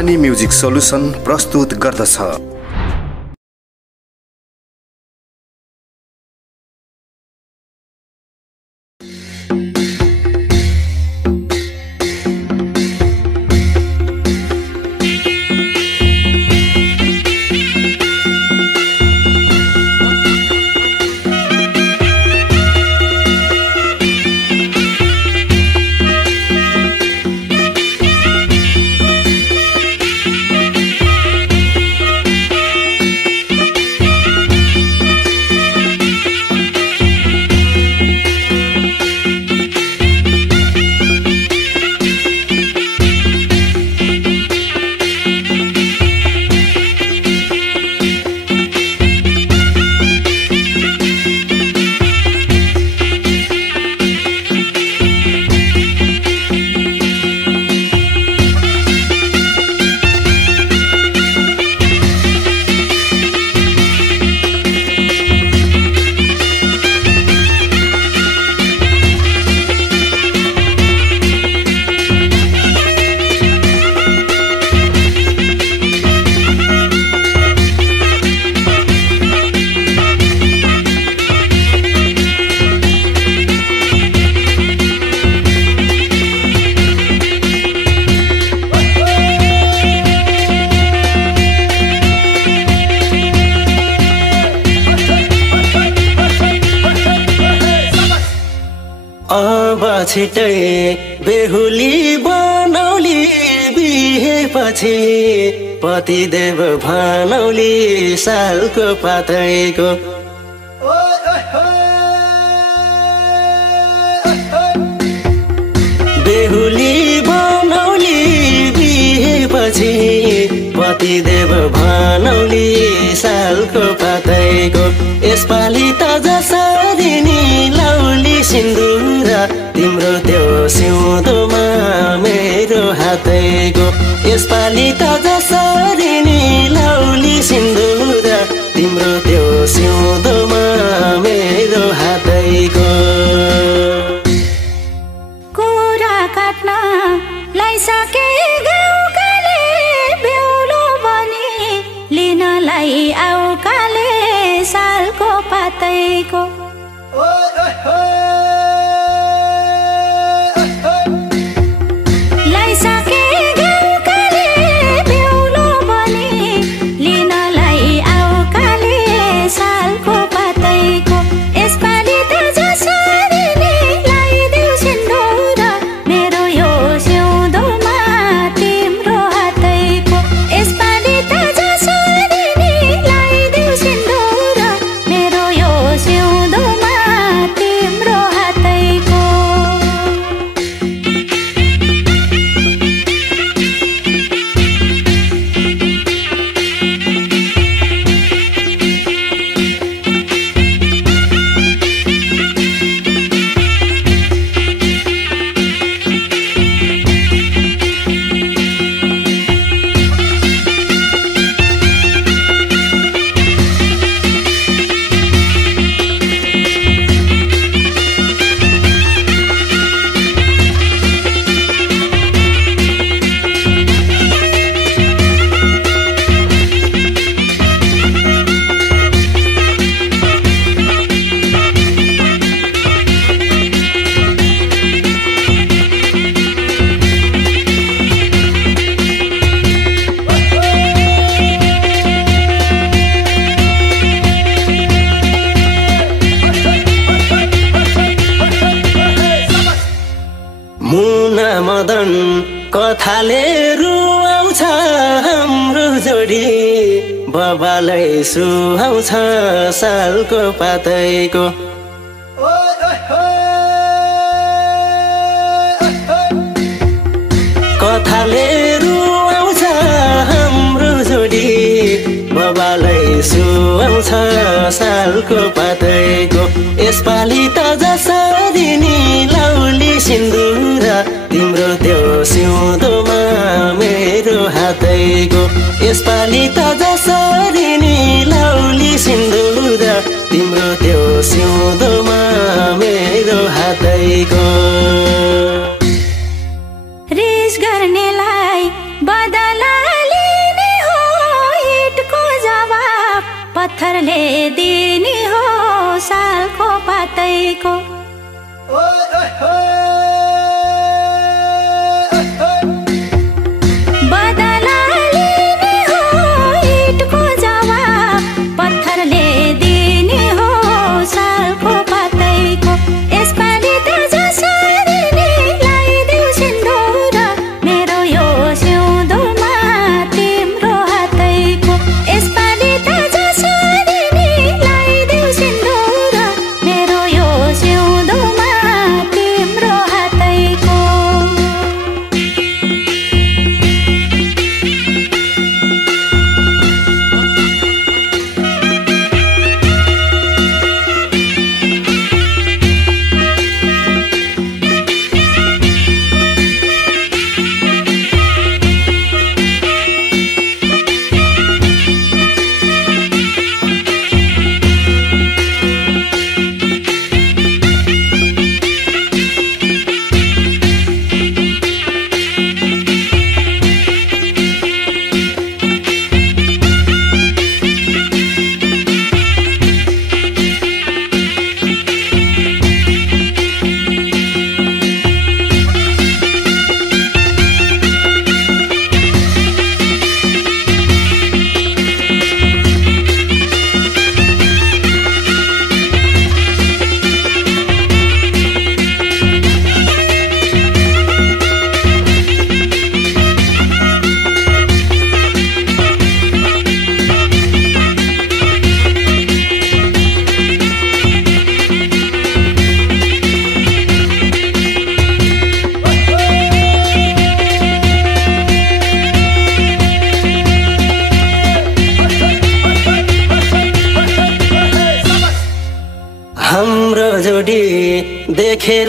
रानी music solution प्रस्तुत गर्दछ। अब छिटै बेहुली बनौली बिहेपछि पतिदेव भनौली सालको पातैको बेहुली बनौली बिहेपछि पतिदेव भनौली सालको पातैको यसपालि त जसरी नि लाउली सिन्दुर तिम्रो त्यो सिउँदोमा मेरो हातैको यसपालि त जसरी नि लाउली सिन्दुर तिम्रो त्यो सिउँदोमा मेरो हातैको कुरा काट्न लाइसके गाउँकाले बेहुलो बनी लिनलाई आउकाले सालको पातैको मुना मदन कथाले रुवाउँछ हाम्रो जोडी बबालै सुहाउँछ सालको पातैको कथाले रुवाउँछ हाम्रो जोडी बबालै सुहाउँछ सालको पातैको यसपालि त जसरी नि लाउली सिन्दुर तिम्रो त्यो सिउँदोमा मेरो हातैको यसपालि त जसरी नि लाउली सिन्दुर तिम्रो त्यो सिउँदोमा मेरो हातैको रिस गर्नेलाई बदला पत्थरले दिने हो सालको पातैको हाम्रो जोडी देखेर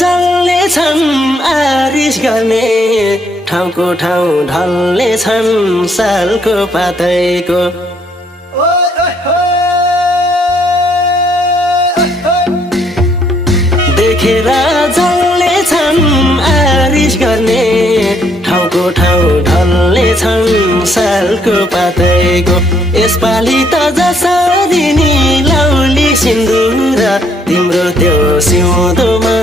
जल्ने छन् आरिस गर्ने ठाउँको ठाउँ ढल्ने छन् सालको पातैको देखेर जल्ने छन् आरिस गर्ने ठाउँको ठाउँ ढल्ने छन् सालको पातैको यसपालि त जसरी नि लौली सिन्दुर तिम्रो त्यो सिउँदोमा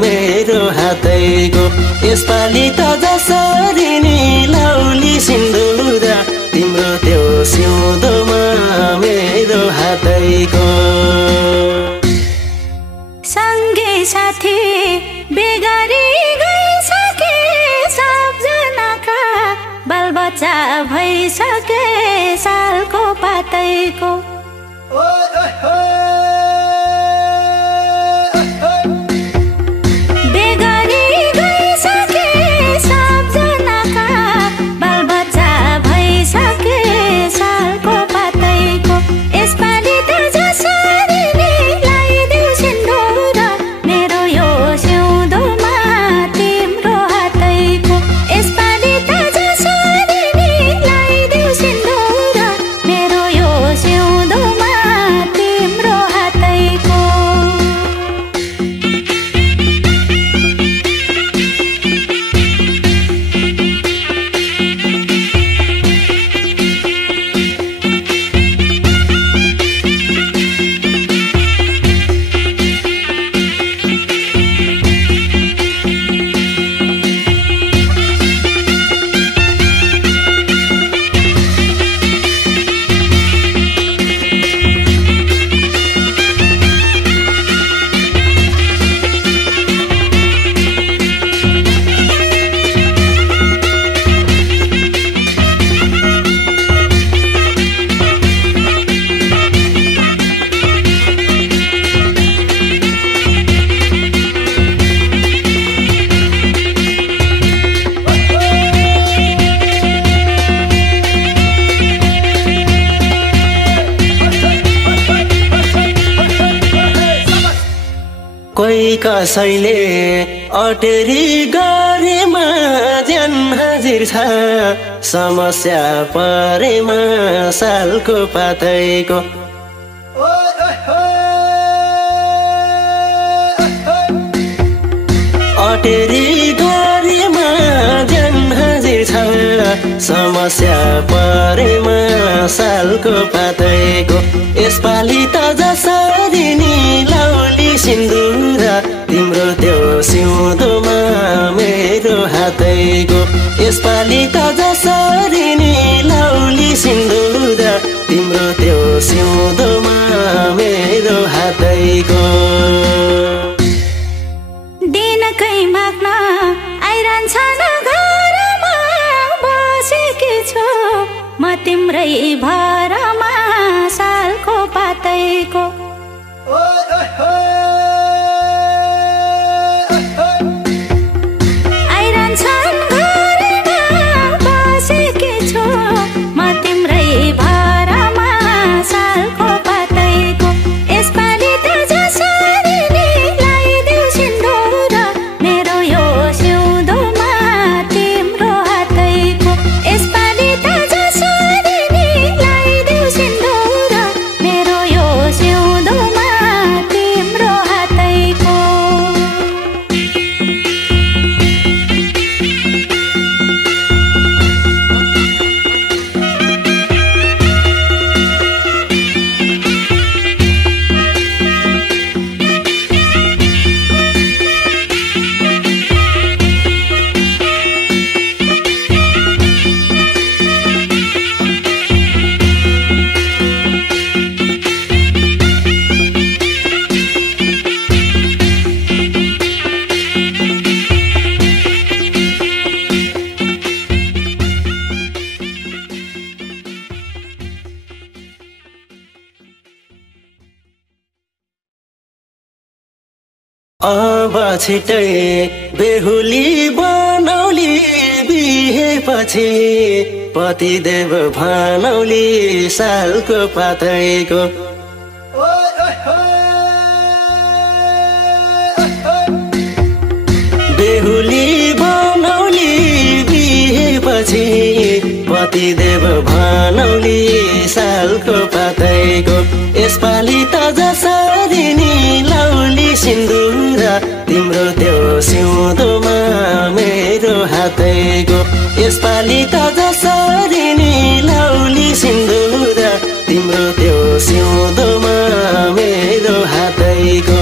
मेरो हातैको यसपालि त जसरी नि लौली सिन्दुर तिम्रो त्यो सिउँदोमा मेरो हातैको सँगै साथी बेगरी गइसके सबजनाका बालबच्चा भइसके सालको पातैको बेगरी गइसके सबजनाका बालबच्चा भइसके सालको पातैको यसपालि त जसरी नि लाइदेऊ सिन्दुर मेरो यो सिउँदोमा तिम्रो हातैको यसपालि त जसरी नि लाइदेऊ सिन्दुर मेरो यो सिउँदोमा तिम्रो हातैको कोही कसैले अटेरी गरेमा ज्यान हाजिर छ समस्या परेमा सालको पातैको अटेरी गरेमा ज्यान हाजिर छ समस्या परेमा सालको पातैको हातैको यसपालि त जसरी नि लाउली सिन्दुर तिम्रो त्यो सिउँदोमा मेरो हातैको दिनकै माग्न आइरहन्छन् घरमा बसेकी छु म तिम्रै भरमा सालको पातैको आइरहन्छन् घरमा बसेकी छु म तिम्रै भरमा सालको पातैको यसपालि त जसरी नि लाइदेऊ सिन्दुर मेरो यो सिउँदोमा तिम्रो हातैको यसपालि त जसरी नि लाइदेऊ सिन्दुर मेरो यो सिउँदोमा तिम्रो हातैको अब छिटै बेहुली बनौली बिहेपछि पतिदेव भनौली सालको पातैको बेहुली बनौली बिहेपछि पतिदेव भनौली सालको पातैको यसपालि त जसरी नि लाउली सिन्दुर तिम्रो त्यो सिउँदोमा मेरो हातैको यसपालि त जसरी नि लाउली सिन्दुर तिम्रो त्यो सिउँदोमा मेरो हातैको